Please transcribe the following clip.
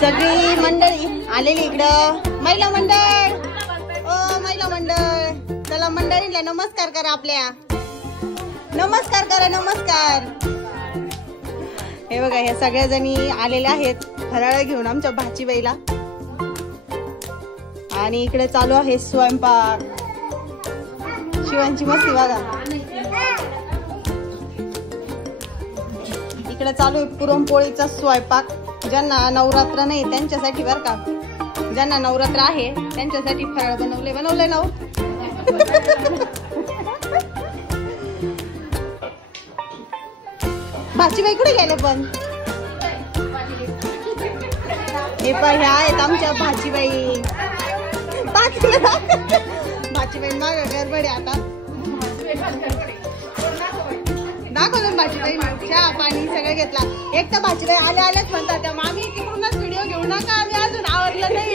सगळी मंडळी आलेली इकडं. महिला मंडळ, ओ महिला मंडळ, चला मंडळीला नमस्कार करा. आपल्या नमस्कार करा, नमस्कार. हे बघा, हे सगळ्या जणी आलेल्या आहेत फराळ घेऊन आमच्या भाचीबाईला. आणि इकडे चालू आहे स्वयंपाक. शिवांची मस्ती बघा. इकडे चालू आहे पुरणपोळीचा स्वयंपाक. ज्यांना नवरात्र नाही त्यांच्यासाठी बर का, ज्यांना नवरात्र आहे त्यांच्यासाठी फराळ बनवले ना. भाचीबाई कुठे गेले पण? हे पण ह्या आहेत आमच्या भाचीबाई. भाचीबाई माग गडबड आहे आता. दाखवलं भाचीबाई, चहा पाणी सगळं घेतला. एक तर भाचीबाई आल्याच म्हणतात त्या मामी तिकडूनच व्हिडिओ घेऊ नका, आम्ही अजून आवडलं नाही.